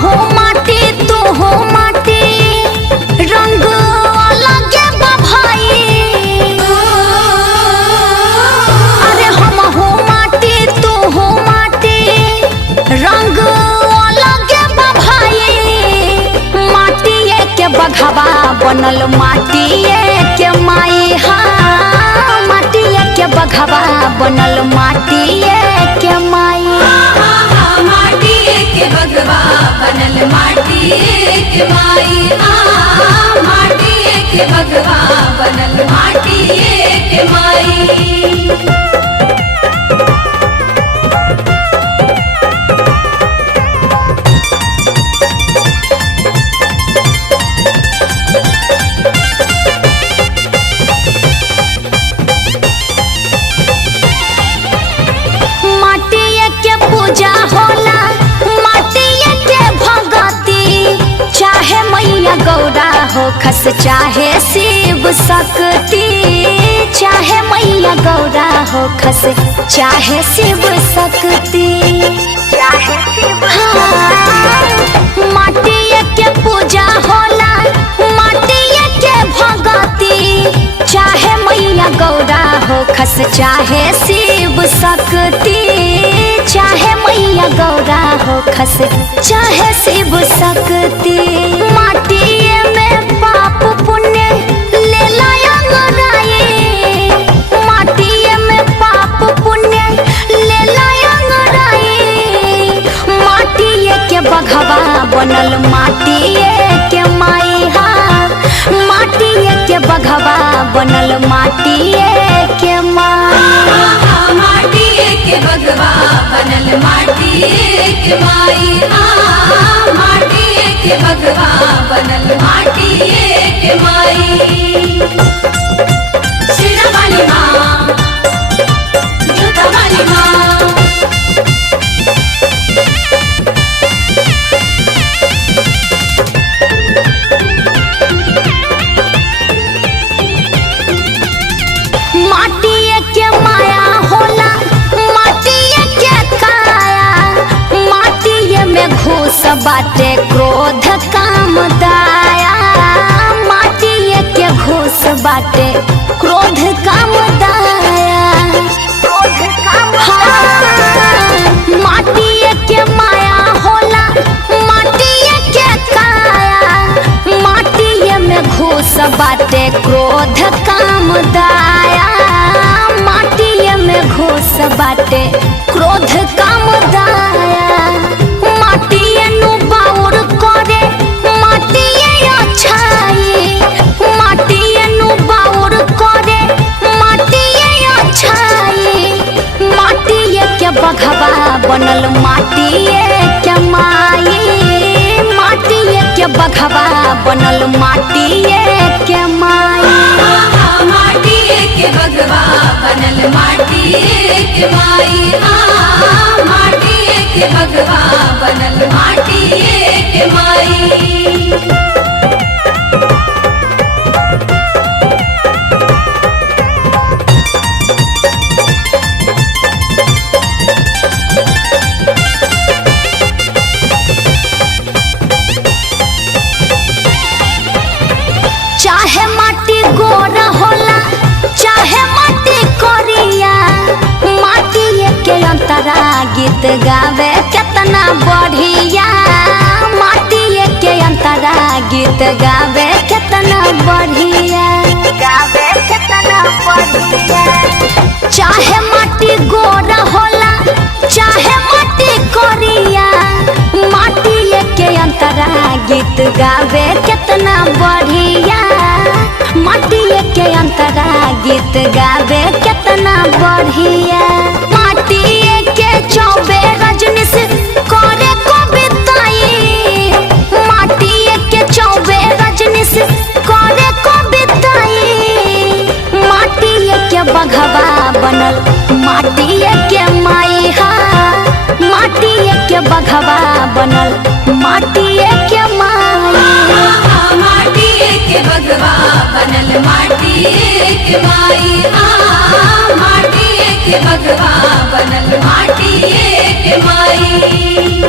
हो माटी तू हो माटी रंग अलग बा भाई। अरे हम हो माटी तू हो माटी रंग अलग बा भाई। माटिए के बघवा बनल माटिए के माई। हाँ माटिए के बघवा बनल माटिए के माई। माटिए के बघवा बनल माटिए के माई। माटिए के बघवा बनल माटिए के माई। पूजा होला माटिए के भगती। चाहे मैया गौरा हो खस चाहे शिव शक्ति। चाहे मैया गौरा हो खस चाहे शिव शक्ति। माटिए के पूजा होला माटिए के भगती। चाहे मैया गौरा हो खस चाहे शिव शक्ति। चाहे मैया गौरा हो खस चाहे शिव शक्ति। माटिए में पाप पुण्य ले लायंगराए। माटिए में पाप पुण्य ले लायंगराए। माटिए के बघवा बनल माटिए के माई। हाँ माटिए के बघवा बनल माटिए के माई। माटिए के बघवा बनल माटिए के माई। माटिए के बघवा बनल माटिए के माई। शेरा वाली माँ जोता वाली माँ। माटिए के माया होला माटिए के काया। माटिए में घूस बाटे क्रोध काम दाया। माटिए के घूस बाटे क्रोध काम दाया। माटिए के माया होला माटिए के काया। माटिए में घूस बाटे क्रोध काम दाया। माटिए में घूस बाटे क्रोध काम दाया। माटिए नु बाउर करे माटिए अच्छाई। माटिए नु बाउर करे माटिए अच्छाई। माटिए के बघवा बनल माटिए के माई। माटिए के बघवा बनल माटिए के माई। माटिए के बघवा बनल माटिए के माई। माटिए के बघवा बनल माटिए के माई। चाहे माटी गोरा होला चाहे माटी कोरिया। माटिए के अंतरा गीत गावे कितना बढ़िया। माटिए के अंतरा गीत गावे कितना बढ़िया। चाहे माटी गोरा होला चाहे माटी कोरिया। माटिए के अंतरा गीत गावे कितना बढ़िया। माटिए के अंतरा गीत गावे कितना बढ़िया। माटिए के चौबे रजनीश करे कविताई। माटिए के चौबे रजनीश करे कविताई। माटिए के बघवा बनल माटिए के माई। हाँ माटिए के बघवा बनल माटिए के माई। माटिए के बघवा बनल माटिए के माई। माटिए के बघवा बनल माटिए के माई।